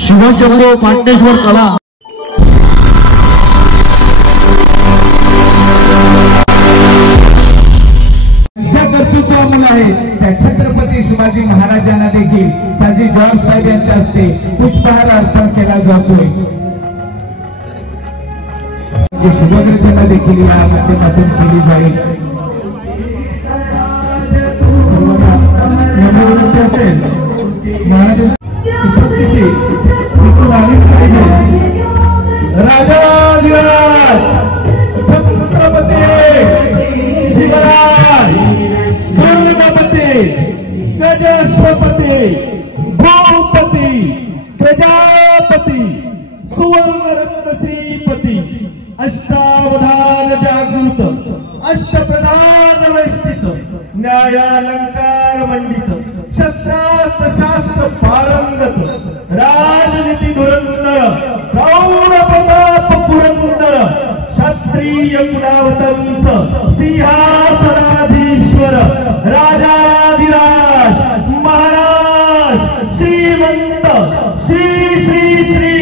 शिवशंभो पांडेश्वर कला कर्तृत्वामुळे आहे त्या छत्रपती शिवाजी महाराजांना देखील साजी जॉर्ज साहेब यांच्या हस्ते पुष्पहार अर्पण केला जातोय। शुभकृत्यांना देखील या माध्यमातून केली जाईल। उपस्थिती दिसून आलीच पाहिजे। राजाधिराज छत्रपती शिवराज गणपती गजेश्वरपती भूपती प्रजापती सुवर्णरत्न श्रीपती अष्टावधान जागृत अष्टप्रधान वैष्णित न्यायालंकार मंडित शस्त्रास्त्र शास्त्र पारंगत राजनीती धुरंधर प्रौढ प्रताप पुरंदर क्षत्रिय कुलावतंस सिंहासनाधीश्वर राजाधिराज महाराज श्रीमंत श्री श्री श्री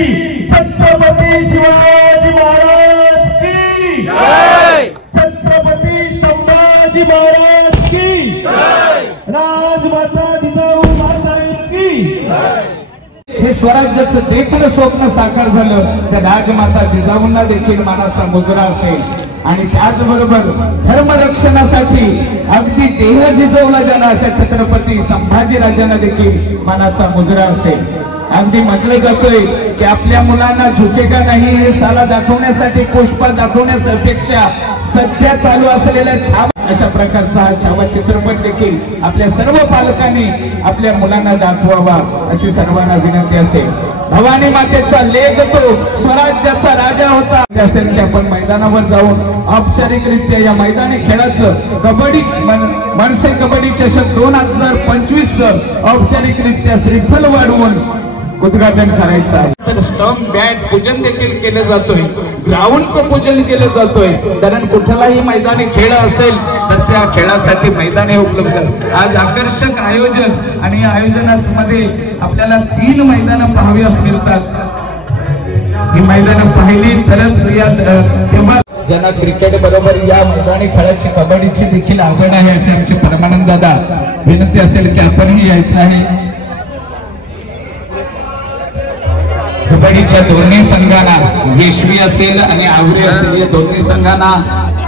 छत्रपती शिवाजी महाराज की जय। छत्रपती संभाजी महाराज की जय। राजमाता जिजाऊ माताई की जय। हे स्वराज्याचं देखील स्वप्न साकार झालं तर राजमाता जिजाऊंना देखील मानाचा मुजरा असेल आणि त्याचबरोबर धर्मरक्षणासाठी अगदी देह जिजवला जाणं अशा छत्रपती संभाजीराजांना देखील मानाचा मुजरा असेल। अगदी म्हटलं जातोय की आपल्या मुलांना झुकेगा नाही हे साला दाखवण्यासाठी पुष्पा दाखवण्यापेक्षा सध्या चालू असलेल्या छावा अशा प्रकारचा हा छावा चित्रपट देखील आपल्या सर्व पालकांनी आपल्या मुलांना दाखवावा अशी सर्वांना विनंती असेल। भवानी मातेचा लेख तो स्वराज्याचा राजा होता असेल की आपण मैदानावर जाऊन औपचारिकरित्या या मैदानी खेळाचं कबड्डी मनसे कबड्डी चषक 2025 औपचारिकरित्या श्रीफल वाढवून उद्घाटन करायचं आहे। तर स्टंप बॅट पूजन देखील केलं जातोय, ग्राउंडचं पूजन केलं जातोय कारण कुठलाही मैदानी खेळ असेल तर त्या खेळासाठी मैदाने उपलब्ध। आज आकर्षक आयोजन आणि या आयोजनामध्ये आपल्याला 3 मैदानं पाहाव्यास मिळतात। ही मैदानं पाहिली तरच या तेव्हा ज्यांना क्रिकेट बरोबर या मैदानी खेळाची कबड्डीची देखील आवड आहे असे आमचे परमानंद दादा विनंती असेल की आपणही यायचं आहे। कबड्डीच्या दोन्ही संघांना येशवी असेल आणि आवरी असेल या दोन्ही संघांना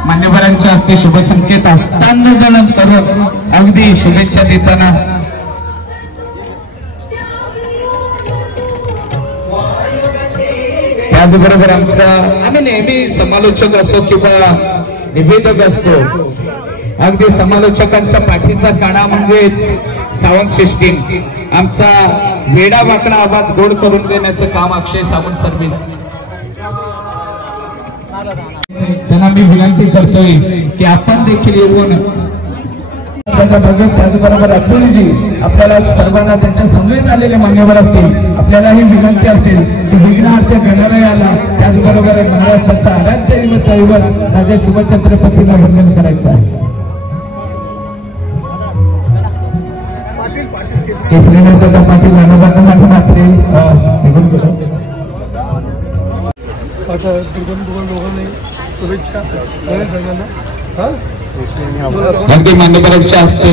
मान्यवरांच्या हस्ते शुभ संकेत हस्तांतरण करून अगदी शुभेच्छा देताना त्याचबरोबर आमचा आम्ही नेहमी समालोचक असो किंवा निवेदक असतो अगदी समालोचकांच्या पाठीचा काना म्हणजेच सावंत सिस्टीम आमचा वेडा वाकडा आवाज गोड करून देण्याचं काम अक्षय सावंत सर्व्हिस त्यांना मी विनंती करतोय की आपण देखील येऊन त्याचबरोबर अतुलजी आपल्याला सर्वांना त्यांच्या समवेत आलेले मान्यवर असतील आपल्याला ही विनंती असेल की विघ्नहर्त्या गणरायाला त्याचबरोबर महाराष्ट्राचा आराध्य दैवत राजा शिवछत्रपतींना वंदन करायचं आहे। केसरीनंतर पाटील मानवांना मात्र शुभेच्छा अगदी मान्यवरांच्या हस्ते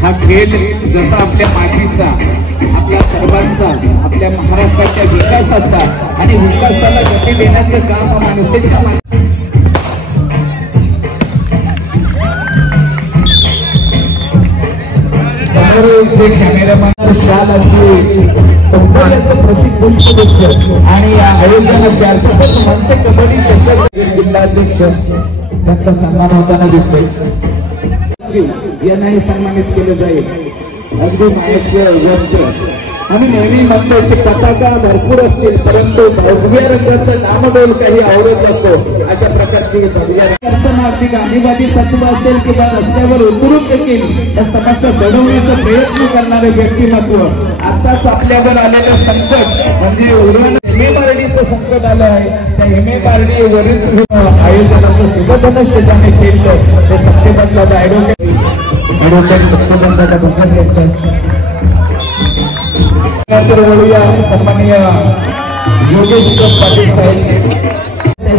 हा खेळ जसा आपल्या मातीचा आपल्या सर्वांचा आपल्या महाराष्ट्राच्या विकासाचा आणि विकासाला गती देण्याचं काम माणसाच्या समोर जे कॅमेरामॅन शाल असते सौंदर्याचं प्रतीक पुष्पगुच्छ आणि या आयोजनाच्या अर्थातच मनसे कबड्डी चषक जिल्हाध्यक्ष त्यांचा सन्मान होताना दिसतोय यांनाही सन्मानित केलं जाईल। अगदी मायाचं वस्त्र आम्ही नेहमी म्हणतो की पताका भरपूर असतील परंतु भगव्या रंगाचं नामडोल काही आवडत असतो। अशा प्रकारची करताना अगदी गांधीवादी तत्व असेल किंवा रस्त्यावर उतरून देखील या समस्या सोडवण्याचा प्रयत्न करणारे व्यक्तिमत्व आताच आपल्यावर आलेलं संकट म्हणजे एमएमआरडीचं संकट आलं आहे। त्या एमएमआरडी वरील आयोजनाचं शुभधनुष्य ज्याने केलं ते सत्तेबंधात ऍडव्होकेट सत्तेबंधाचा दुसऱ्या सन्माननीय योगेश पाटील साहेब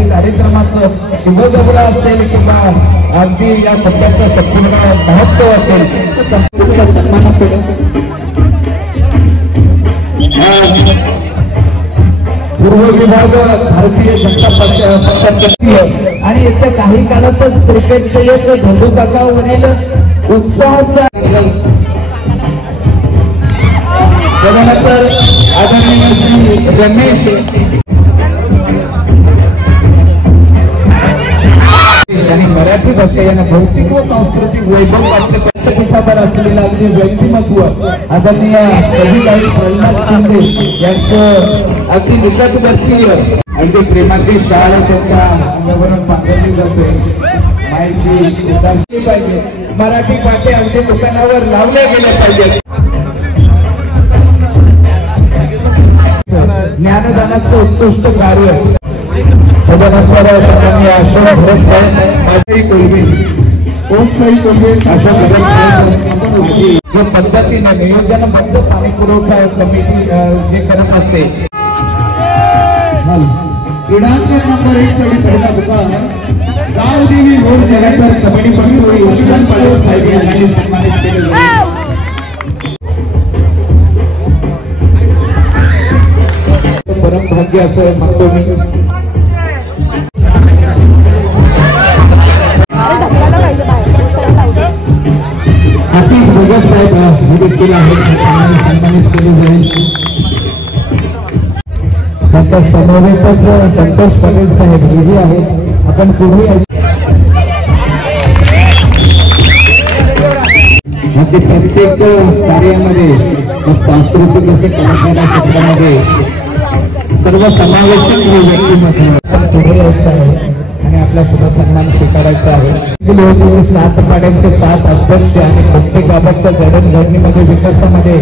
कार्यक्रमाचं शुभगौरव असेल किंवा अगदी या पट्ट्याचा संपूर्ण महोत्सव असेल तर संपूर्ण सन्मानाकडे पूर्व विभाग भारतीय जनता पक्षाचं आणि येत्या काही काळातच क्रिकेटचे एक धोंडू काकावरील उत्साहाचा त्यानंतर आदरणीय श्री रमेश आणि मराठी भाषा यांना भौतिक व सांस्कृतिक वैभव व्यासपीठावर असलेलं अगदी व्यक्तिमत्व आदरणीय कविगायक प्रल्हाद शिंदे यांचं अगदी निकटवर्तीय अगदी प्रेमाची शाळ त्यांच्या अंगावरून पांघरली जाते। मायेची उदासी पाहिजे मराठी पाटे अगदी दुकानावर लावल्या गेल्या पाहिजेत। ज्ञानदानाचं उत्कृष्ट कार्य त्यानंतर सन्माननीय अशोक भरत साहेब माझी कोलबे ओमशाही कोलबे अशोक भरत साहेब माझी जो पद्धतीने नियोजनबद्ध पाणी पुरवठा कमिटी जे करत असते क्रीडांगण नंबर 1 साठी पहिला दुकान गावदेवी रोड जगातर कबड्डीपटू यशवंत पाटील साहेब यांनी सन्मानित केले जाते। परम भाग्य असं म्हणतो मी। आतिश भगत साहेब हे देखील आहेत त्यांना सन्मानित केले जाईल। त्यांच्या समवेतच संतोष पाटील साहेब हेही आहेत। आपण पुढे प्रत्येक कार्यामध्ये सांस्कृतिक असे कलाकार क्षेत्रामध्ये सर्व समावेशक व्यक्तिमत्व पुढे यायचं आहे आणि आपला शुभ सन्मान स्वीकारायचा आहे। 7 पाड्यांचे 7 अध्यक्ष आणि प्रत्येकाच्या जडणघडणीमध्ये विकासामध्ये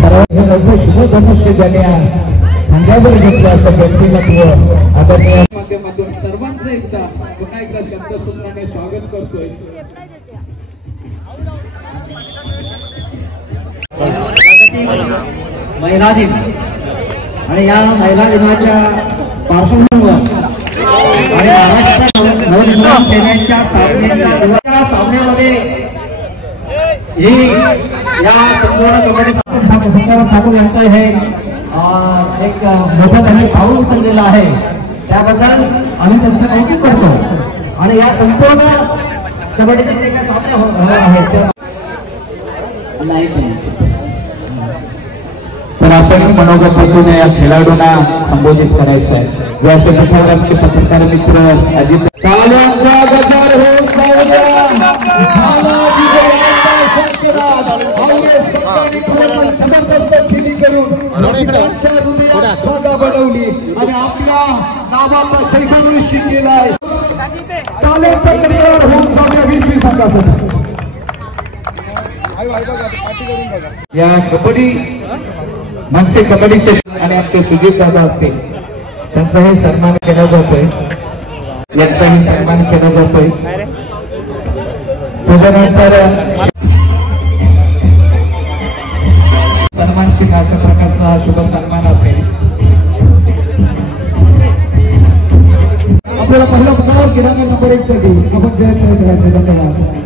सर्वात मोठं शुभधनुष्य ज्याने खांद्यावर घेतलं असं व्यक्तिमत्व आदरणीय माध्यमातून सर्वांचं पुन्हा एकदा शब्दसूत्राने स्वागत करतोय। महिला दिन आणि या महिला दिनाच्या पार्श्वभूमीवर आणि महाराष्ट्र नवनिर्माण सेनेच्या सामन्यामध्ये ही या संपूर्ण कबड्डी ठाकूर यांचं हे एक मोठं त्यांनी पाऊल उचललेलं आहे त्याबद्दल आम्ही त्यांचं कौतुक करतो। आणि या संपूर्ण कबड्डीचे जे काही सामने होणार आहेत तर आपण मनोगतातून या खेळाडूंना संबोधित करायचं आहे। व्यासपीठावर आमचे पत्रकार मित्र अजित कालांचा गजर होऊन बनवली आणि आपल्या नावाचा जयघोष केलाय। कालांचा गजर होऊन जाऊया 20 संघासाठी या कबड्डी मनसे कबड्डीचे आणि आमचे सुजित दादा असतील त्यांचाही सन्मान केला जातोय। यांचाही सन्मान केला जातोय। त्यानंतर सन्मान सिंग अशा प्रकारचा हा शुभ सन्मान असेल। आपल्याला पहिला पुकार क्रीडांगण नंबर 1 साठी आपण जय करायचे। धन्यवाद।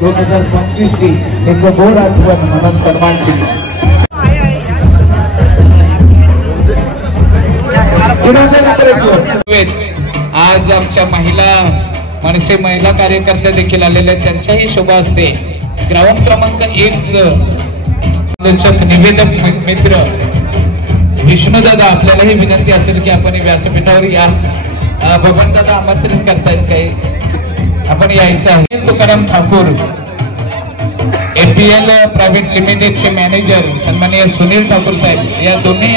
2025 ची एक गोड आठवण म्हणून सन्मान सिंग आज आमच्या महिला मनसे महिला कार्यकर्ते देखील आलेले त्यांच्याही शुभ असते ग्राउंड क्रमांक 1 निवेदक मित्र विष्णुदादा, आपल्यालाही विनंती असेल की आपण व्यासपीठावर या. बबन दादा आमंत्रित करतायत काही, आपण यायचं आहे. तुकाराम ठाकूर APL प्रायव्हेट लिमिटेडचे मॅनेजर सन्माननीय सुनील ठाकूर साहेब, या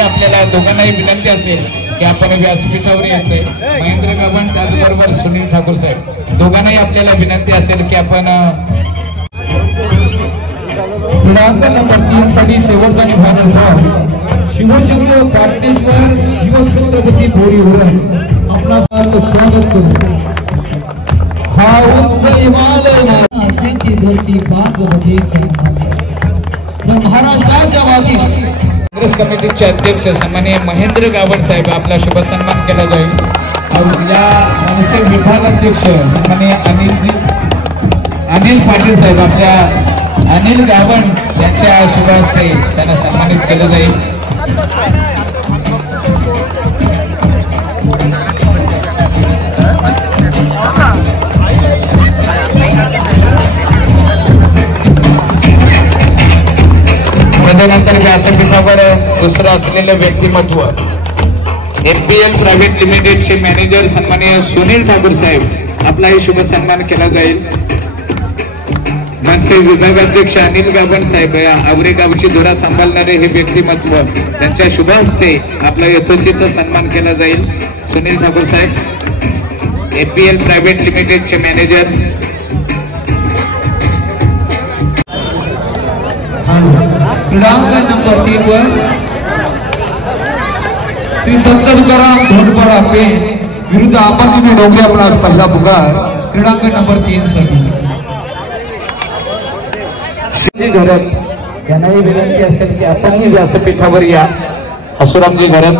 आपल्याला दोघांनाही विनंती असेल की आपण व्यासपीठावर यायचंय. महेंद्र गव्हाण त्याचबरोबर सुनील ठाकूर साहेब, दोघांनाही आपल्याला विनंती असेल की आपण नंबर 3 साठी शेवटचा निभाव शिवशंकर पाटणेश्वर शिवछत्रपती बोरी उरण आपला स्वागत करू. हा उंच हिमालय धरती महाराष्ट्राच्या वादी काँग्रेस कमिटीचे अध्यक्ष सन्माननीय महेंद्र गावड साहेब, आपला शुभ सन्मान केला जाईल. या मनसे विभागाध्यक्ष सन्माननीय अनिल पाटील साहेब, आपल्या अनिल गावड यांच्या शुभ हस्ते त्यांना सन्मानित केलं जाईल. त्यानंतर व्यासपीठावर दुसरं असलेलं व्यक्तिमत्व APL प्रायव्हेट लिमिटेडचे मॅनेजर सन्माननीय सुनील ठाकूर साहेब, आपलाही शुभ सन्मान केला जाईल. मनसे विभागाध्यक्ष अनिल गावण साहेब, आवरे गावची धुरा सांभाळणारे हे व्यक्तिमत्व, त्यांच्या शुभ हस्ते आपला यथोचित सन्मान केला जाईल. सुनील ठाकूर साहेब APL प्रायव्हेट लिमिटेडचे मॅनेजर. क्रीडांगण नंबर 3 वर श्री संत तुकाराम धोंडपाडा पेण विरुद्ध आंबादेवी डोंगरे आपणास पहिला पुकार. क्रीडांगण नंबर 3 साठी घरत यांनाही विनंती असेल की आपणही व्यासपीठावर या. हसुरामजी घरत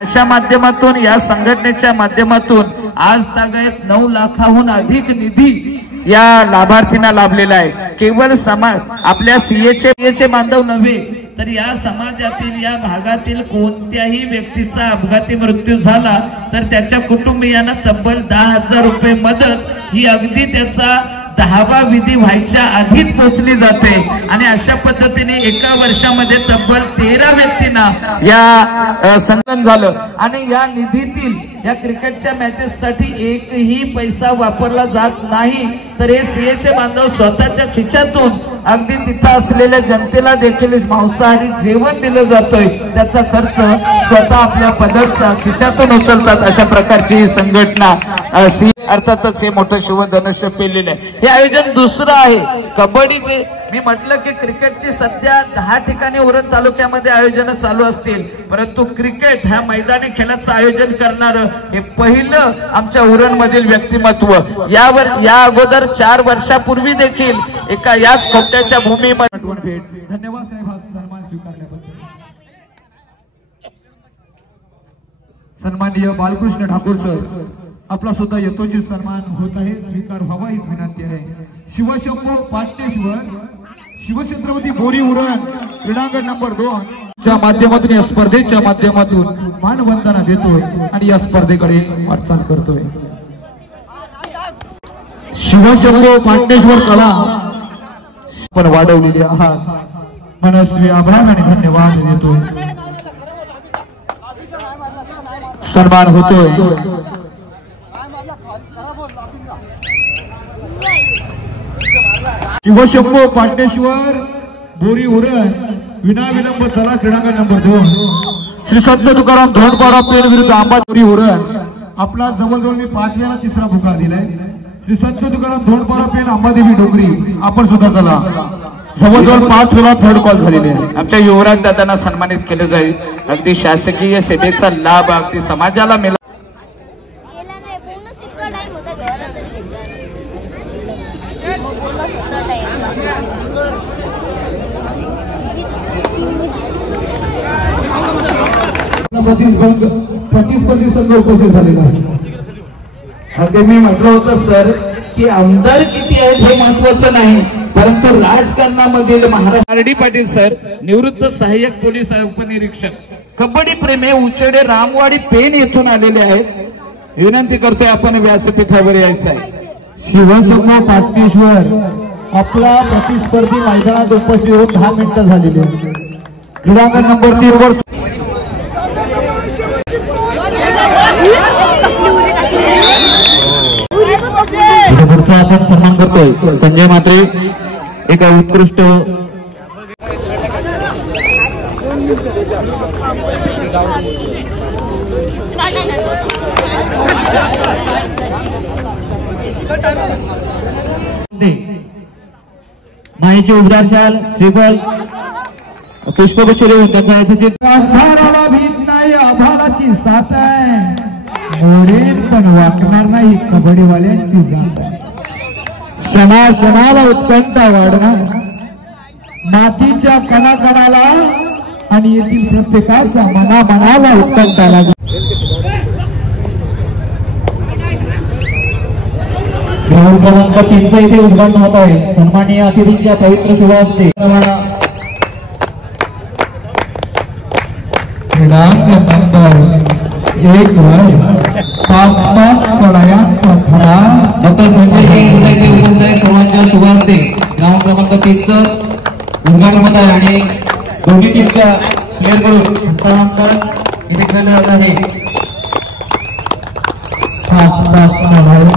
अशा माध्यमातून, या संघटनेच्या माध्यमातून आज तागायत 9 लाखाहून अधिक निधी या लाभार्थींना लाभलेला आहे. केवळ समाज आपल्या सीएचे बांधव नव्हे तर या समाजातील, या भागातील कोणत्याही व्यक्तीचा अपघाती मृत्यू झाला तर त्याच्या कुटुंबियांना तब्बल 10,000 रुपये मदत ही अगदी त्याचा 10वा विधी व्हायच्या आधीच पोहोचली जाते. आणि अशा पद्धतीने एका वर्षामध्ये तब्बल 13 व्यक्तींना या संकलन झालं. आणि या निधीतील या क्रिकेटच्या मॅचेस साठी एकही पैसा वापरला जात नाही, तर हे सीएचे बांधव स्वतःच्या खिशातून अगदी तिथं असलेल्या जनतेला देखील मांसाहारी जेवण दिलं जातंय, त्याचा खर्च स्वतः आपल्या पदरचा खिशातून उचलतात. अशा प्रकारची ही संघटना अर्थातच हे मोठं शिवधनुष्य पेलेलं आहे. हे आयोजन दुसरं आहे कबड्डीचे. मी म्हटलं की क्रिकेटची सध्या 10 ठिकाणी उरण तालुक्यामध्ये आयोजन चालू असतील, परंतु क्रिकेट ह्या मैदानी खेळाचं आयोजन करणारं हे पहिलं आमच्या उरण मधील व्यक्तिमत्व. या अगोदर 4 वर्षापूर्वी देखील एका याच खोट्याच्या भूमीमध्ये. धन्यवाद साहेब हा सन्मान स्वीकारल्याबद्दल. सन्माननीय बालकृष्ण ठाकूर सर, आपला सुद्धा यथोचित सन्मान होत आहे, स्वीकार व्हावा हीच विनंती आहे. शिवशंभू पाटणेश्वर शिवछत्रपती बोरी उरण क्रीडांगण नंबर 2 च्या माध्यमातून, या स्पर्धेच्या माध्यमातून मानवंदना देतोय आणि या स्पर्धेकडे वाटचाल करतोय. शिवशंभू पाटणेश्वर कला पण वाढवलेली आहात, मनस्वी आभार आणि धन्यवाद देतोय. सन्मान होतोय. शिवशंभू पाटणेश्वर बोरी उरण विनाविलंब चला क्रीडांगण नंबर 2 श्री संत तुकाराम धोंडपाडा पेण विरुद्ध आंबादेवी उरण. आपला जवळजवळ मी 5 वेळा तिसरा पुकार दिलाय. श्री संत तुकाराम धोंडपाडा पेण आंबादेवी डोंगरी, आपण सुद्धा चला. जवळजवळ 5 वेळा थर्ड कॉल झालेले आहे. आमच्या युवराज दादांना सन्मानित केलं जाईल. अगदी शासकीय सेवेचा लाभ अगदी समाजाला मिळाला. प्रतिस्पर्धी संघ उपस्थित झालेला आहे. अगदी मी म्हटलं होतं सर की आमदार किती आहेत हे महत्वाचं नाही, परंतु राजकारणामधील Maharashtra. R D Patil sir, निवृत्त सहाय्यक पोलीस उपनिरीक्षक, कबड्डी प्रेमी, उचेडे रामवाडी पेण येथून आलेले आहेत. विनंती करतोय आपण व्यासपीठावर यायचं आहे. शिवसमूह पाटणेश्वर आपला प्रतिस्पर्धी मैदानात उपस्थित होऊन 10 मिनिटं झालेली आहे. क्रीडांगण नंबर 3 वर पुढचा आपण सन्मान करतोय संजय म्हात्रे एका उत्कृष्ट माहिती उद्राशाल श्रीफळ पुष्पगुच्छ देऊन त्यांचा अंधाराला भीत नाही आभाळाची साथ आहे मोडेल पण वाकणार नाही कबड्डीवाल्यांची जात आहे. सणासणाला उत्कंठा वाढणार मातीच्या कणाकणाला आणि येथील प्रत्येकाच्या मनामनाला उत्कंठा लागणार. ग्राउंड क्रमांक 3 इथे उद्घाटन होत आहे. सन्माननीय अतिथींच्या पवित्र शुभ हस्ते क्रीडांगण नंबर 1 वर 5 सडायांचा खडा डॉक्टर संजय जैन इथे उपस्थित आहे. सर्वांच्या शुभ हस्ते ग्राउंड क्रमांक 3 उद्घाटन होत आहे आणि दोन्ही टीमच्या प्लेअरकडून हस्तांतरण इथे केलं जात आहे. 5 सडाया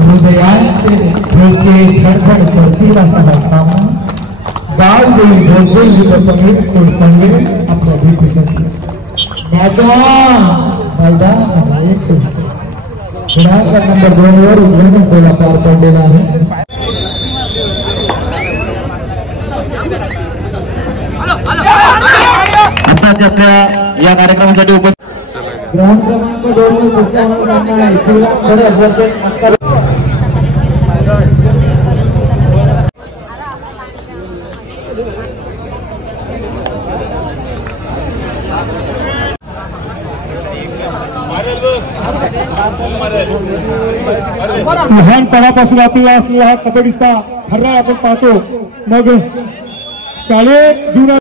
हृदयांचे हृदय धडधड करतील असा सामना गाव देवी भोजल जिल्ह्यात सोडपणे आपल्या भेटीसाठी मॅच मैदान क्रीडांगण नंबर 2 वर उद्घाटन सोहळा पार पडलेला आहे. आताच आपल्या या कार्यक्रमासाठी उपस्थित ग्राउंड क्रमांक 2 वर लहानपणापासून आपल्याला असलेला हा कबड्डीचा हर्रा आपण पाहतो. मग शालेय जीवनात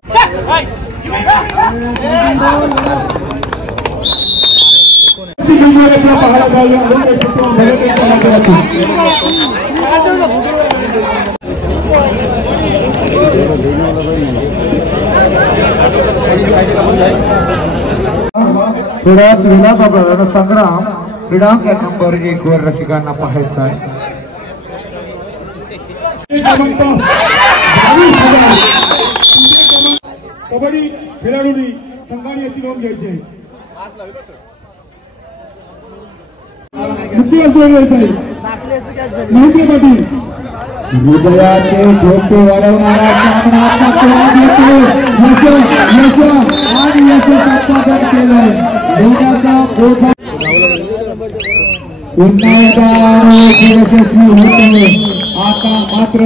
थोड्याच विलापाबरोबर संग्राम क्रीडांगण नंबर 1 वर रसिकांना पाहायचा आहे. कबड्डी खेळाडूंनी संघाने याची नोंद घ्यायची आहे. हृदयाचे झोके वाढवणारा सामना आणि यशस्वी केलंय. पुन्हा यशस्वी होते. आता मात्र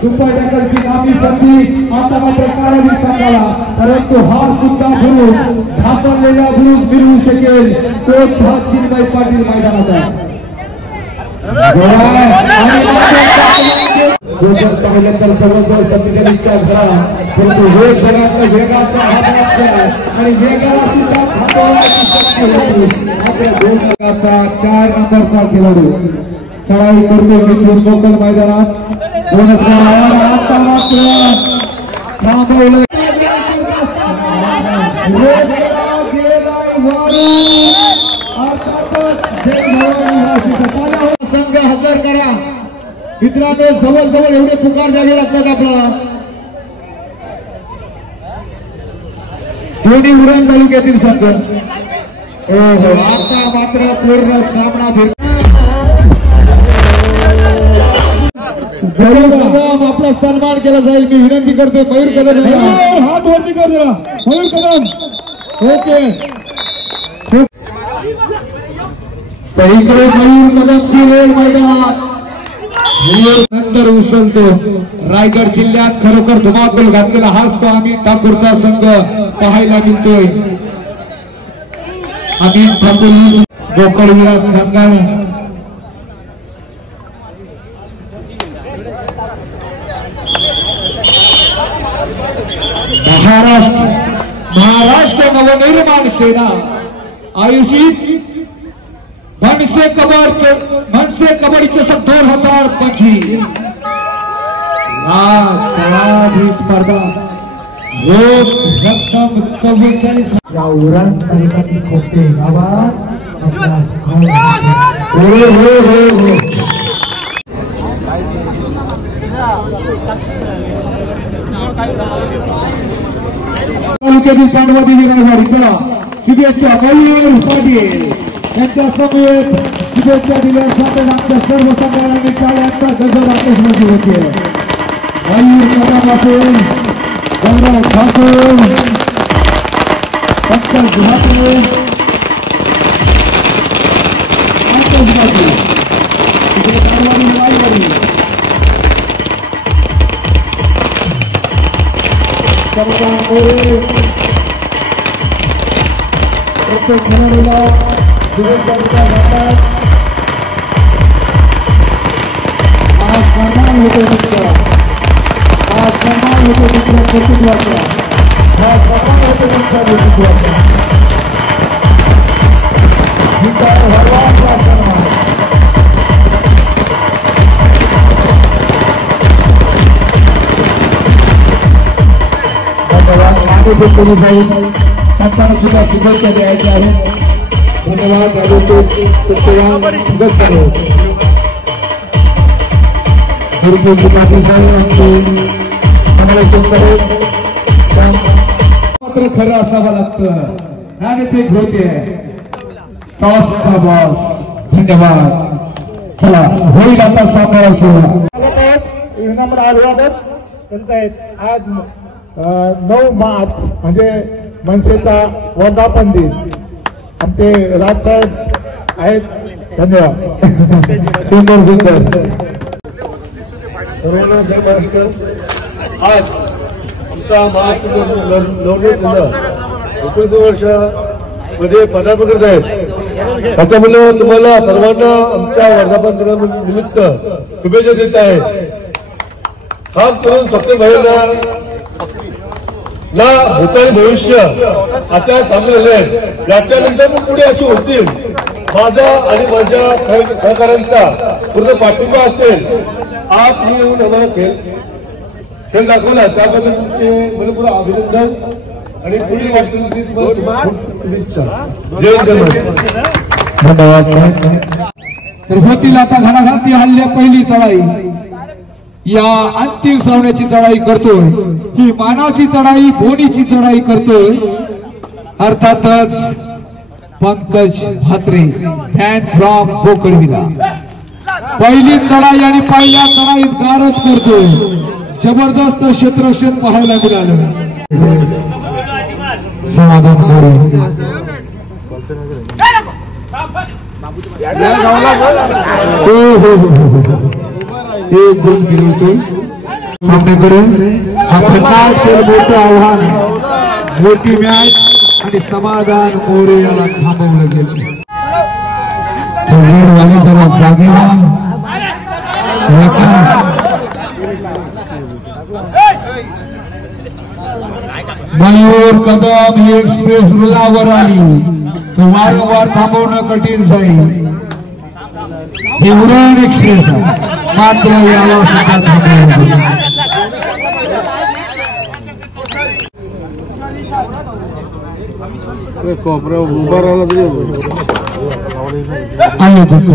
सुपर टॅकलची नामी संधी आता मात्र कारावी संघाला, परंतु हा सुद्धा गुरु ढासळलेला गुरु मिळवू शकेल तोच हा चिन्मय पाटील मैदानाचा पाहिल्यानंतर सर्वत्र सत्यजनीच्या घरा, परंतु वेग घरातला वेगाचा आणि वेगाला सुद्धा मात्र 2 अंकाचा 4 नंबरचा खेळाडू चढाई करतो मिथून लोकल मैदानात. आता मात्र थांबवलं संघ हजर करा मित्रांनो. जवळ एवढे पुकार द्यावे लागतात आपल्याला. दोन्ही उरण तालुक्यातील संघ आता मात्र पूर्ण सामना आपला सन्मान केला जाईल. मी विनंती करतो मयूर कदम हात वरती कर जरा. मयूर कदम ओके. तर इकडे मयूर कदमची वेळ मैदानात नंतर उचलतो. रायगड जिल्ह्यात खरोखर धुमाकूल घातलेला हाच तो आम्ही ठाकूरचा संघ पाहायला मिळतोय. आम्ही ठाकूर गोकळविरा संघाने महाराष्ट्र नवनिर्माण सेना आयोजित मनसे कबड्डी चषक 2025 ही स्पर्धा रोख रक्कम 44 या उरण तालुक्यातील खोटे गावात तालुक्यातील पांडवादी विराजवाडी चला शुभेच्छा मयूर पाटील यांच्या समवेत शुभेच्छा दिल्यासाठी आमच्या सर्व संघाने टाळ्यांचा गजर आकाशमध्ये होते. मयूर पाटील गौरव ठाकूर पंकज घाटे आकाशवादी प्रत्येक खेळाडूला शुभेच्छा दिल्या जातात. हा सन्मान होतो मित्र, हा सन्मान होतो मित्र कर्तृत्वाचा, हा सन्मान होतो मित्र व्यक्तित्वाचा. सर्वांचा सन्मान कोणी जाईल त्यांना सुद्धा शुभेच्छा द्यायच्या आहेत. धन्यवाद ॲडव्होकेट सत्यवान पाटील साहेब मात्र खरं असावं लागतं. नाणेफेक होते टॉस का बॉस. धन्यवाद. चला होईल आता सामन्याला सुरुवात. विनम्र अभिवादन करीत आहेत. आज 9 मार्च म्हणजे मनसेचा वर्धापन दिन. आमचे राजसाहेब आहेत. धन्यवाद. सुंदर सुंदर. सर्वांना जय महाराष्ट्र. आज आमचा महाराष्ट्र नवनीत झालं 19 वर्षामध्ये पदार्पण करत आहेत. त्याच्यामुळे तुम्हाला सर्वांना आमच्या वर्धापन दिनानिमित्त शुभेच्छा देत आहे. खास करून सत्य भाईंना ना भूतानी भविष्य आता थांबलेले आहेत. याच्यानंतर पण पुढे अशी होतील. माझा आणि माझ्या सहकाऱ्यांचा पूर्ण पाठिंबा असेल. आज मी येऊन आम्हाला खेळ दाखवला त्याबद्दल तुमचे मनपूर्वक अभिनंदन आणि पुढील वाटचालीसाठी तुम्हाला शुभेच्छा. जय जय. धन्यवाद साहेब. तर होतील आता घणाघाती हल्ल्या पहिली चढाई. या अंतिम सामन्याची चढाई करतोय. ही मानाची चढाई बोनीची चढाई करतोय. अर्थातच पंकज म्हात्रे फॅन फ्रॉम बोकडविला. पहिली चढाई आणि पहिल्या चढाईत गारद करतोय. जबरदस्त क्षेत्ररक्षण पाहायला मिळालं. समाधान मोरे एक गुण गेले होते सामन्याकडे. मोठं आव्हान, मोठी मॅच आणि समाधान मोरे याला थांबवलं गेलं. वाले जरा जागे मयूर कदम ही एक्सप्रेस रुळावर आली तर वारंवार थांबवणं कठीण जाईल. ही उरण एक्सप्रेस आहे मात्र याला सुद्धा थांबवलं. कोपऱ्या उभा राहिला तरी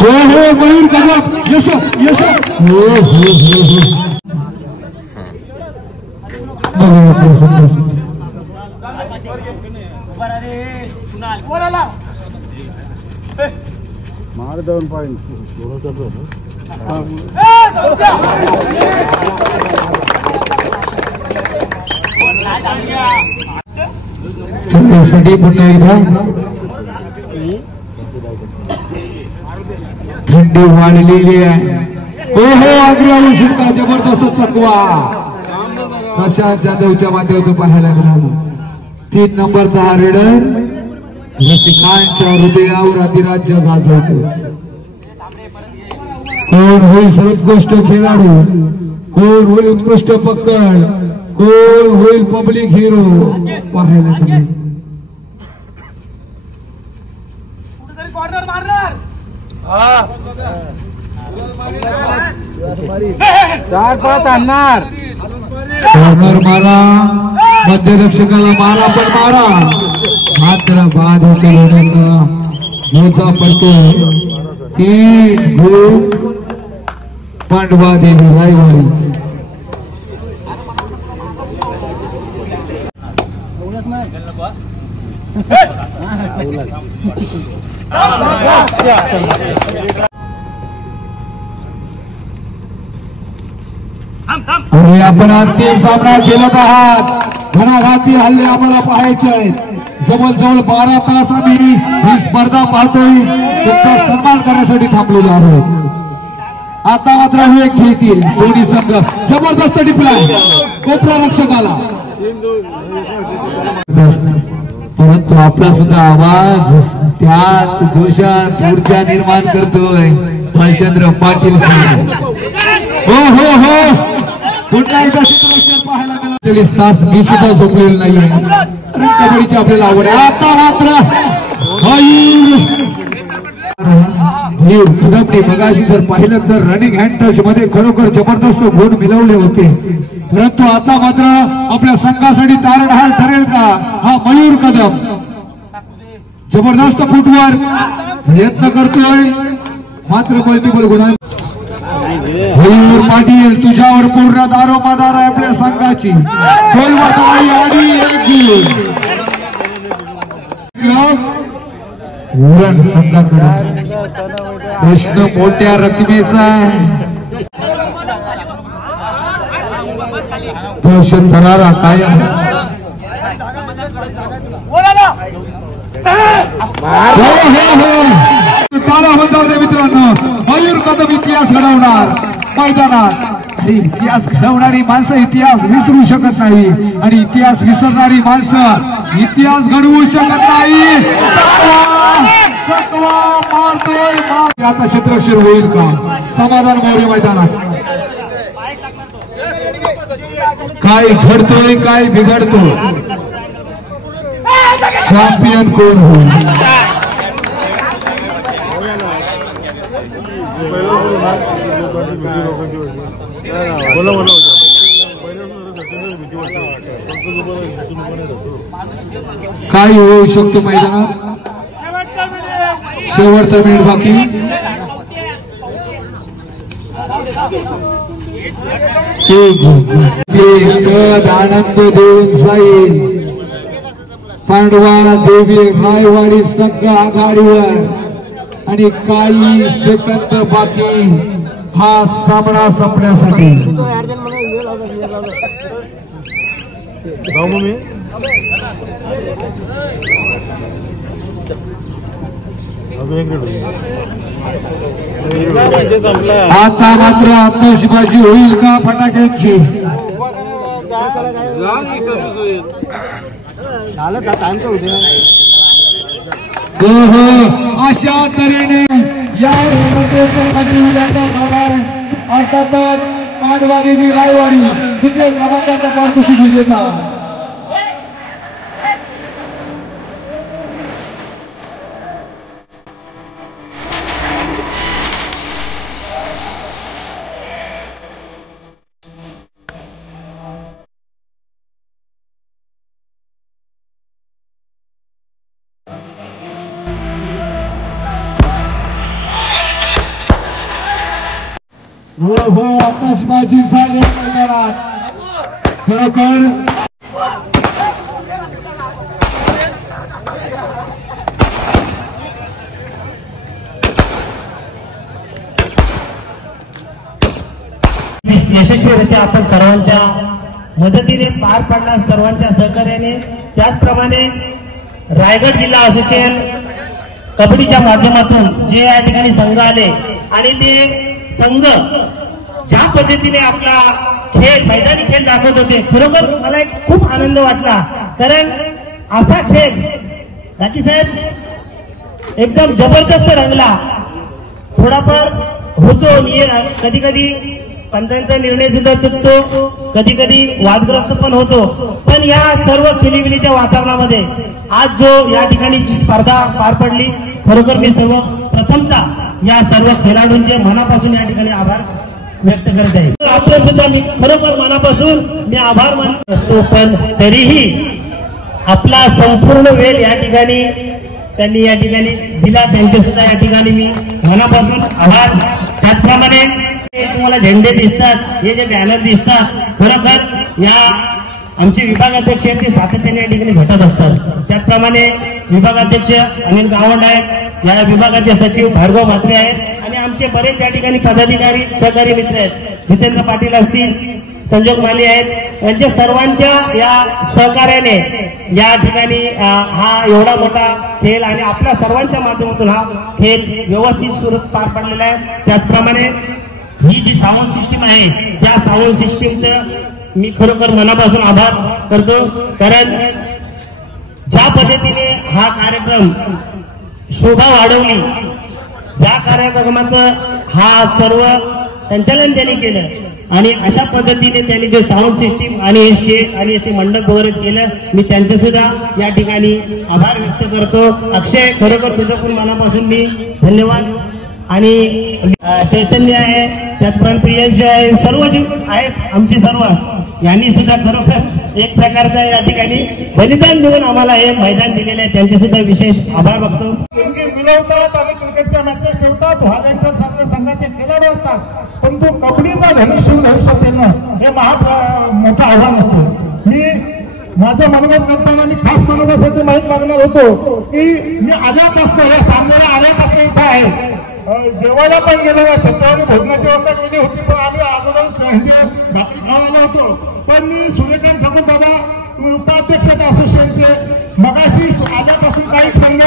हो हो मयूर कदम यश यश हो हो हो. मार 2 पॉइंट साठी पुन्हा एकदा थंडी वाढलेली आहे. हो हो अग्रवाली शिल्पा जबरदस्त चकवा प्रशांत जाधवच्या माध्यमातून पाहायला मिळाला. 3 नंबरचा हा रेडर रसिकांच्या हृदयावर अधिराज्य गाजवतो. कोण होईल सर्वोत्कृष्ट खेळाडू, कोण होईल उत्कृष्ट पकड, कोण होईल पब्लिक हिरो पाहायला मिळेल. कॉर्नर मारा, मध्यरक्षकाला मारा पण मारा, मात्र बाद होते होण्याचा मोजा पडतोय. 3 गुण पांडवा देवी रायवाडी. आणि आपण अंतिम सामना खेळत आहात. घणाघाती हल्ले आम्हाला पाहायचे आहेत. जवळजवळ 12 तास आम्ही ही स्पर्धा पाहतोय. तुमचा सन्मान करण्यासाठी थांबलेलो आहोत. आता मात्र हे खेळतील दोन्ही संघ. जबरदस्त टिपलाय कोपरा रक्षकाला, परंतु आपला सुद्धा आवाज त्याच जोशात ऊर्जा निर्माण करतोय भालचंद्र पाटील सर. हो पुन्हा एकदा क्षेत्ररक्षण पाहायला मिळालं. 40 तास मी सुद्धा झोपलेलं नाहीये. कबड्डीची आपल्याला आवड आहे. आता मात्र कदमने मगाशी जर पाहिलं तर रनिंग हँड टच मध्ये खरोखर जबरदस्त गुण मिळवले होते. परंतु आता मात्र आपल्या संघासाठी तारणहार ठरेल का हा मयूर कदम. जबरदस्त फुटवर प्रयत्न करतोय, मात्र मल्टिपल गुणा. मयूर पाटील तुझ्यावर पूर्ण दारोमदार आहे आपल्या संघाची. उरण संघाकडे प्रश्न मोठ्या रकमेचा आहे. पोषण धरारा कायम. काला जाऊ दे मित्रांनो. मयूर कदम इतिहास घडवणार मैदानात. इतिहास घडवणारी माणसं इतिहास विसरू शकत नाही आणि इतिहास विसरणारी माणसं इतिहास घडवू शकत नाही. आता क्षेत्रक्षण होईल का? समाधान मोरे मैदानात. काय घडतोय काय बिघडतो, चॅम्पियन कोण होईल? काय होऊ शकतो मैदानात? शेवटचा मिनिट बाकी. आनंद देऊन जाईल. पांडवा देवी रायवाडी संघ आघाडीवर आणि काही सेकंद बाकी हा सामना संपण्यासाठी. आता मात्र आत्मशिबाजी होईल का फटाक्यांची? अशा तऱ्हेने या अर्थातच पांडवा देवी रायवाडी तिथे क्रमांकाचा पारितोषिक विजेता. आकाशबाजी झाली मैदानात. खरोखर यशस्वीरित्या आपण सर्वांच्या मदतीने पार पडला, सर्वांच्या सहकार्याने. त्याचप्रमाणे रायगड जिल्हा असोसिएशन कबड्डीच्या माध्यमातून जे या ठिकाणी संघ आले आणि ते संघ ज्या पद्धतीने आपला खेळ मैदानी खेळ दाखवत होते, खरोखर मला एक खूप आनंद वाटला. कारण असा खेळ राठी साहेब एकदम जबरदस्त रंगला. थोडाफार होतो कधी कधी पंचांचा निर्णय सुद्धा चुकतो, कधी कधी वादग्रस्त पण होतो. पण या सर्व खेळीमेळीच्या वातावरणामध्ये आज जो या ठिकाणी जी स्पर्धा पार पडली खरोखर मी प्रथमतः या सर्व खेळाडूंचे मनापासून या ठिकाणी आभार व्यक्त करत आहे. आपलं सुद्धा मी खरोखर मनापासून मी आभार मानत असतो, पण तरीही आपला संपूर्ण वेळ या ठिकाणी त्यांनी या ठिकाणी दिला, त्यांचे सुद्धा या ठिकाणी मी मनापासून आभार. त्याचप्रमाणे तुम्हाला झेंडे दिसतात, हे जे बॅनर दिसतात, खरोखर या आमचे विभागाध्यक्ष आहेत ते सातत्याने या ठिकाणी झटत असतात. त्याचप्रमाणे विभागाध्यक्ष अनिल गावंड आहेत, या विभागाचे सचिव भार्गव म्हात्रे आहेत आणि आमचे बरेच या ठिकाणी पदाधिकारी सहकारी मित्र आहेत, जितेंद्र पाटील असतील, संजोग माली आहेत, यांच्या सर्वांच्या या सहकार्याने या ठिकाणी हा एवढा मोठा खेळ आणि आपल्या सर्वांच्या माध्यमातून हा खेळ व्यवस्थित सुरत पार पडलेला आहे. त्याचप्रमाणे ही जी साऊंड सिस्टीम आहे त्या साऊंड सिस्टीमचं मी खरोखर मनापासून आभार करतो, कारण ज्या पद्धतीने हा कार्यक्रम शोभा वाढवली, ज्या कार्यक्रमाचं हा सर्व संचालन त्यांनी केलं आणि अशा पद्धतीने त्यांनी जे साऊंड सिस्टीम आणि स्टेज आणि असे मंडप वगैरे केलं, मी त्यांचे सुद्धा या ठिकाणी आभार व्यक्त करतो. अक्षय, खरोखर तुझं पण मनापासून मी धन्यवाद. आणि चैतन्य आहे, त्याचप्रमाणे प्रियांशी आहे, सर्व जे आहेत आमची सर्व, यांनी सुद्धा खरोखर एक प्रकारचा या ठिकाणी बलिदान देऊन आम्हाला हे मैदान दिलेले आहे, त्यांचे सुद्धा विशेष आभार बघतो. मिळवतात आणि क्रिकेटच्या मॅचेस ठेवतात, व्हॉलेंटियर सारखे संघाचे खेळाडू असतात, परंतु कबड्डीचा धनुष्य हे मोठं आव्हान असतं. मी माझं मनोगत करताना मी खास मनोगतासाठी माहीत मागणार होतो की मी आल्यापासून या सामन्याला आल्यापासून इथं आहे. जेवायला पण गेलो, सत्तावन्न भोजनाची व्यवस्था केली होती, पण आम्ही अगोदर भाकरी खावायला होतो. पण मी सूर्यकांत ठाकूर दादा, तुम्ही उपाध्यक्ष असोसिएशनचे, मगाशी आल्यापासून काही संघ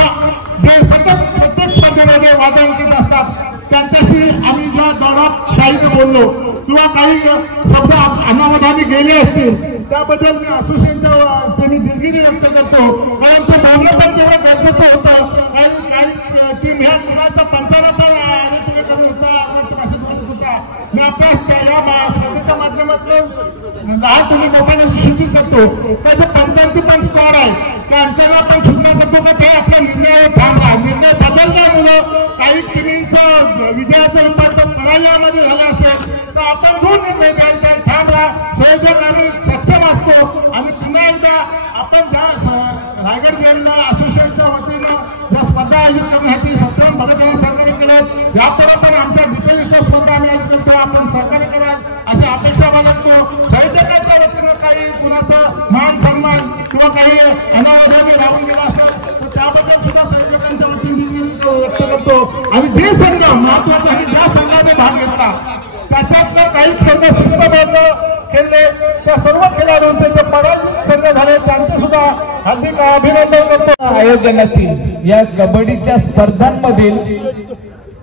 जे सतत प्रत्येक स्पर्धेमध्ये वादांकित असतात, त्यांच्याशी आम्ही ज्या दौडात शाहीने बोललो किंवा काही शब्द अनावधानी गेले असतील, त्याबद्दल मी असोसिएशनच्या मी दिलगिरी व्यक्त करतो, कारण ते बोलणं पण तेवढं गरजेचं होतं. काही टीम ह्या कुणाचा पंचांना पण तुम्ही कमी होता, मी आपल्या या स्पर्धेच्या माध्यमातून लहान तुम्ही लोकांना सूचित करतो, त्याचे पंचांची पण स्कोर आहे, त्यांच्याला पण सूचना करतो का ते आपल्या निर्णयावर थांबा. निर्णय बदलल्यामुळं काही टीमचा विजयाचं रूपांतर पराजयामध्ये झालं असेल तर आपण दोन निर्णय द्यायचा, थांबा. संयोजक आम्ही सक्षम असतो आणि पुन्हा एकदा आपण ज्या रायगड जिल्हा असोसिएशनच्या वतीनं ज्या स्पर्धा आयोजित करण्यासाठी सत्तावन्न भगत सहकार्य केलं, यापुढे पण आमच्या जिथे स्पर्धा आम्ही आयोजित करतो, आपण सहकार्य करा अशी अपेक्षा बाळगतो. संयोजकांच्या वतीनं काही कुणाचं मान सन्मान किंवा काही अनावधाने राहून गेला असेल तर त्याबद्दल सुद्धा संयोजकांच्या वतीने व्यक्त करतो. आणि जे संघ महत्वाचे आणि ज्या संघाने भाग घेतला त्याच्यातलं काही संघ शिस्तबद्ध खेळले, त्या सर्व खेळाडूंचे जे पराजित संघ झाले त्यांचे सुद्धा हार्दिक अभिनंदन करतो. आयोजनातील या कबड्डीच्या स्पर्धांमधील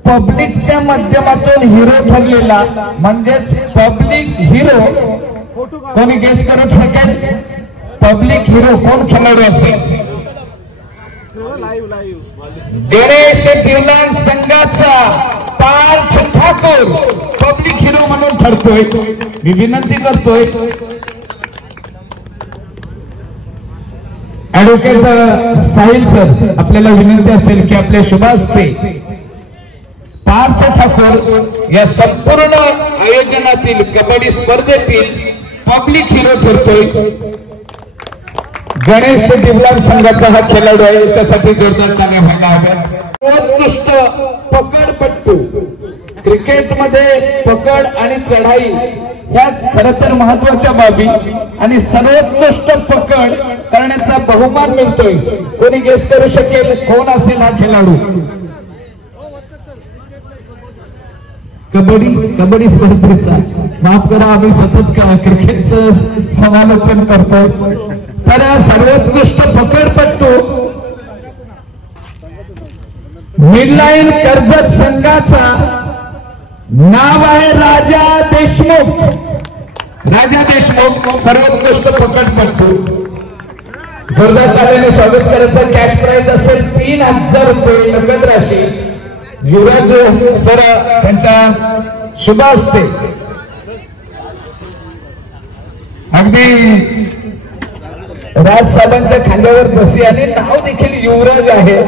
पब्लिकच्या माध्यमातून हिरो ठरलेला म्हणजेच पब्लिक हिरो कोणी गेस करू शकेल? पब्लिक हिरो कोण खेळाडू असेल? गणेश दिवलान संघाचा पार्थ ठाकूर पब्लिक हिरो म्हणून ठरतोय. मी विनंती करतोय ऍडव्होकेट साहिल सर, आपल्याला विनंती असेल की आपल्या शुभ हस्ते पार्थ ठाकूर या संपूर्ण आयोजनातील कबड्डी स्पर्धेतील पब्लिक हिरो ठरतोय. गणेश दिवलान संघाचा हा खेळाडू आहे, याच्यासाठी जोरदार ताली व्हायला हव्या. सर्वोत्कृष्ट पकडपट्टू, क्रिकेटमध्ये पकड आणि चढाई ह्या खर तर महत्वाच्या बाबी आणि सर्वोत्कृष्ट पकड करण्याचा बहुमान मिळतोय. कोणी गेस करू शकेल कोण असेल हा खेळाडू? कबड्डी स्पर्धेचा, माफ करा आम्ही सतत क्रिकेटचं समालोचन करतोय. तर सर्वोत्कृष्ट पकडपट्टू मिडलाईन कर्जत संघाचा नाव आहे राजा देशमुख. राजा देशमुख सर्वोत्कृष्ट पकडपट्टू. जोरदार तालीने स्वागत करायचं. कॅश प्राइज असेल 3000 रुपये नगद राशी. युवराज सर त्यांच्या शुभ हस्ते अगदी राज साहेबांच्या खांद्यावर जशी आणि नाव देखील युवराज आहे.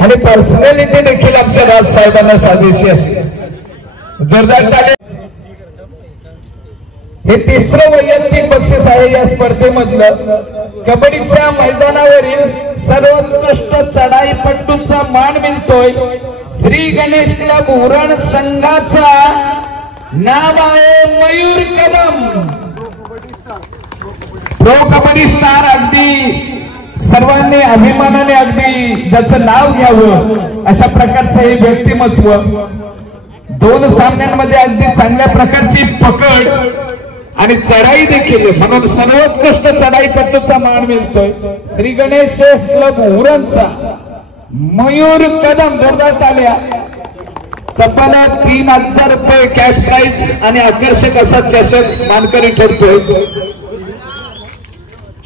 आणि पर्सनॅलिटी देखील आमच्या राजसाहेबांना साजेशी असते. जोरदार ताली. हे तिसरं वैयक्तिक बक्षीस आहे या स्पर्धेमधलं. कबड्डीच्या मैदानावरील सर्वोत्कृष्ट चढाईपटूचा मान मिळतोय श्री गणेश क्लब उरण संघाचा. नाव आहे मयूर कदम. Pro kabaddi star. अगदी सर्वांनी अभिमानाने अगदी ज्याचं नाव घ्यावं अशा प्रकारचं हे व्यक्तिमत्व. 2 सामन्यांमध्ये अगदी चांगल्या प्रकारची पकड आणि चढाई देखील, म्हणून सर्वोत्कृष्ट चढाईपटूचा मान मिळतोय श्री गणेश क्लब उरणचा मयूर कदम. जोरदार टाळ्या. तब्बल 3000 रुपये कॅश प्राइज आणि आकर्षक असा चषक मानकरी ठरतोय.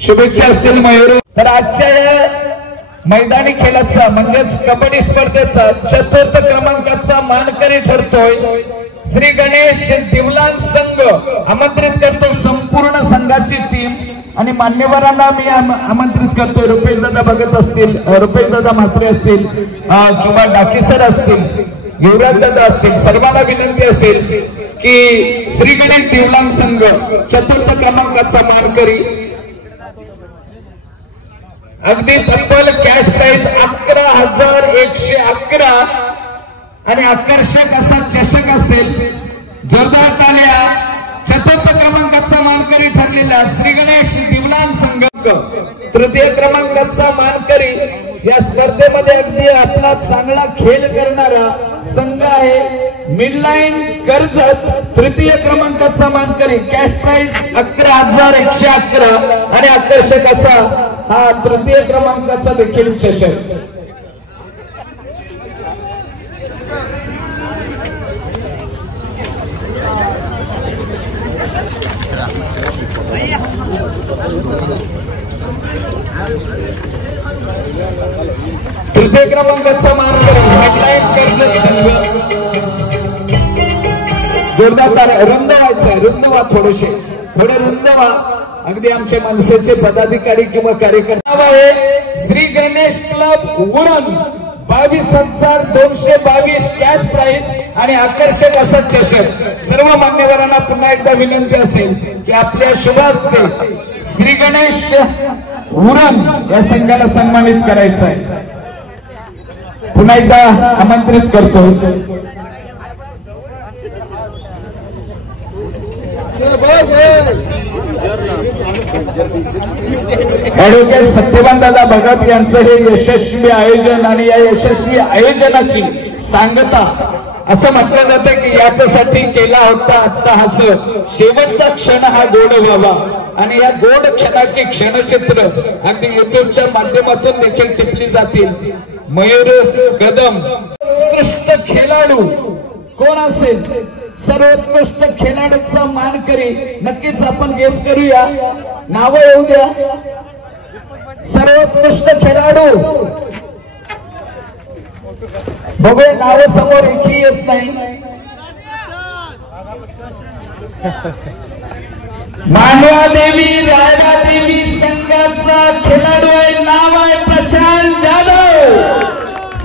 शुभेच्छा असतील मयूर. तर आजच्या या मैदानी खेळाचा म्हणजेच कबड्डी स्पर्धेचा 4th क्रमांकाचा मानकरी ठरतोय श्री गणेश दिवलांग संघ. आमंत्रित करतो संपूर्ण संघाची टीम आणि मान्यवरांना मी आमंत्रित करतोय. रुपेश दादा बघत असतील, रुपेश दादा म्हात्रे असतील किंवा डाकी सर असतील, युवराज दादा असतील, सर्वांना विनंती असेल की श्री गणेश दिवलांग संघ 4th क्रमांकाचा मानकरी. अगदी तब्बल कॅश प्राइज 11,111 आणि आकर्षक असा चषक असेल. जोरदार टाळ्या. 4th क्रमांकाचा मानकरी ठरलेला श्री गणेश दिवलांग संघ. 3य क्रमांकाचा मानकरी या स्पर्धेमध्ये अगदी आपला चांगला खेळ करणारा संघ आहे मिडलाईन कर्जत. 3य क्रमांकाचा मानकरी. कॅश प्राइज 11,111 आणि आकर्षक असा हा 3य क्रमांकाचा देखील चषक. तृतीय क्रमांकाचा मानकरी मिडलाईन कर्जत संघ. जोरदार. रुंद व्हायचंय. रुंद व्हा. थोडे रुंद व्हा. अगदी आमचे मनसेचे पदाधिकारी किंवा कार्यकर्ते आहे Shri Ganesh club Uran. 22,222 cash prize आणि आकर्षक असा चषक. सर्व मान्यवरांना पुन्हा एकदा विनंती असेल की आपल्या शुभ हस्ते श्री गणेश उरण या संघाला सन्मानित करायचं आहे. पुन्हा एकदा आमंत्रित करतो. ऍडव्होकेट सत्यवान दादा भगत यांचं हे यशस्वी आयोजन आणि या यशस्वी आयोजनाची सांगता असं म्हटलं जातं की याच्यासाठी केला होता अट्टहास. शेवटचा क्षण हा गोड व्हावा आणि या गोड क्षणाची क्षणचित्र अगदी युट्यूबच्या माध्यमातून देखील टिपली जातील. मयूर कदम. उत्कृष्ट खेळाडू कोण असेल? सर्वोत्कृष्ट खेळाडूचा मानकरी नक्कीच आपण गेस करूया. नाव येऊ द्या. सर्वोत्कृष्ट खेळाडू बघूया. नाव समोर एकही येत नाही. मानवा देवी रायडा देवी संघाचा खेळाडू आहे. नाव आहे प्रशांत जाधव.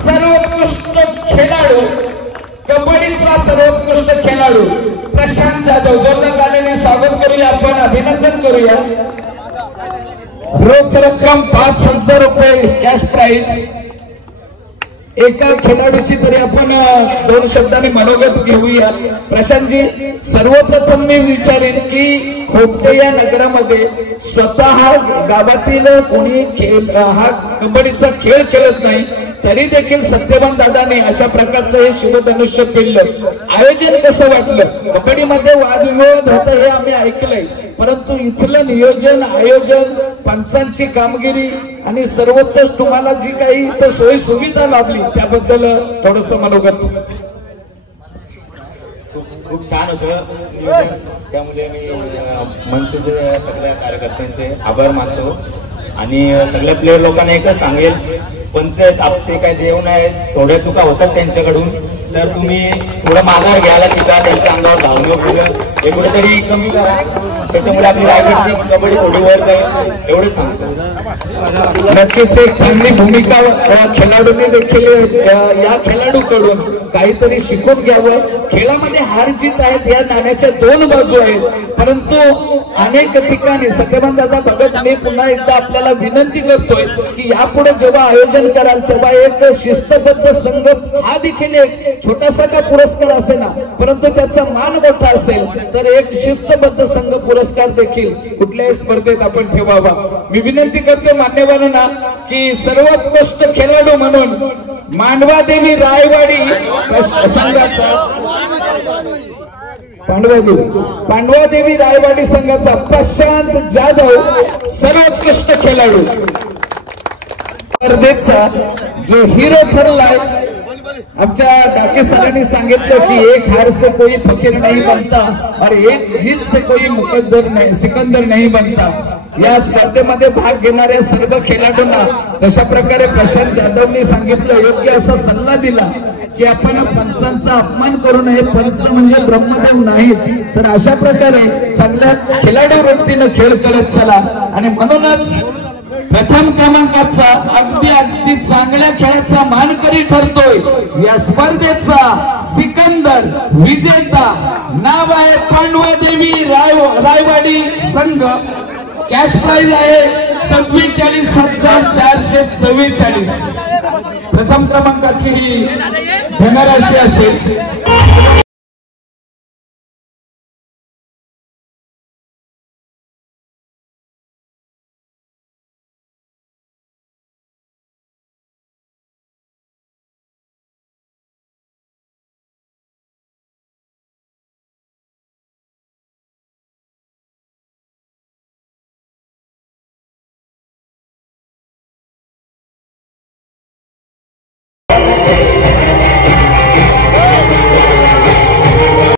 सर्वोत्कृष्ट खेळाडू, कबड्डीचा सर्वोत्कृष्ट खेळाडू प्रशांत जाधव. जोरदार तालीने स्वागत करूया. आपण अभिनंदन करूया. रोख रक्कम 5,000 रुपये कॅश प्राइज. एका खेळाडूची तरी आपण 2 शब्दांनी मनोगत घेऊया. प्रशांतजी, सर्वप्रथम मी विचारेन की खोपटे या नगरामध्ये स्वतः गावातील कोणी हा कबड्डीचा खेळ खेळत नाही, तरी देखील सत्यवान दादाने अशा प्रकारचं हे शिवधनुष्य पेललं. आयोजन कसं वाटलं? कबड्डीमध्ये वादविवाद होता हे आम्ही ऐकलंय, परंतु इथलं नियोजन, आयोजन, पंचांची कामगिरी आणि सर्वोत्तम तुम्हाला जी काही इथं सोयी सुविधा लाभली त्याबद्दल थोडस मनोगत. खूप छान होतं. त्यामुळे मी मनसेचे सगळ्या कार्यकर्त्यांचे आभार मानतो आणि सगळ्या प्लेयर लोकांना एकच सांगेल, पंचायत आपले काय देव नाही, थोड्या चुका होतात त्यांच्याकडून, तर तुम्ही थोडं माघार घ्यायला शिका. त्यांच्या अंगावर धावणं पुढं हे कुठेतरी कमी करा. त्याच्यामुळे आपली रायगडची कबड्डी थोडी वर जाईल एवढंच सांगतो. नक्कीच एक चांगली भूमिका खेळाडूंनी देखील या खेळाडूकडून काहीतरी शिकून घ्यावं. खेळामध्ये हार जीत आहेत, या नाण्याच्या दोन बाजू आहेत, परंतु अनेक ठिकाणी सत्यवान दादा भगत मी पुन्हा एकदा आपल्याला विनंती करतोय की यापुढे जेव्हा आयोजन कराल तेव्हा एक शिस्तबद्ध संघ हा देखील एक छोटासा का पुरस्कार असेल ना, परंतु त्याचा मान मोठा असेल तर एक शिस्तबद्ध संघ पुरस्कार देखील कुठल्याही स्पर्धेत आपण ठेवावा. मी विनंती करतो मान्यवरांना की सर्वोत्कृष्ट खेळाडू म्हणून मांडवादेवी रायवाडी संघाचा पांडवादेवी रायवाडी संघाचा प्रशांत जाधव सर्वोत्कृष्ट खेळाडू स्पर्धेचा जो हिरो ठरलाय. आमच्या डाके सरांनी सांगितलं की एक हार से कोई फकीर नहीं बनता और एक जीत से कोई मुकद्दर नहीं सिकंदर नहीं बनता. या स्पर्धेमध्ये भाग घेणाऱ्या सर्व खेळाडूंना तशा प्रकारे प्रशांत जाधवनी सांगितलं, योग्य असा सल्ला दिला की आपण पंचांचा अपमान करू नये, पंच म्हणजे ब्रह्मदेव नाहीत, तर अशा प्रकारे चांगल्या खेळाडू वृत्तीनं खेळ करत चला. आणि म्हणूनच प्रथम क्रमांकाचा अगदी चांगल्या खेळाचा मानकरी ठरतोय या स्पर्धेचा सिकंदर विजेता नाव आहे पांडवादेवी रायवाडी संघ. कॅश प्राइज आहे 44,444. प्रथम क्रमांकाची धनराशी असेल.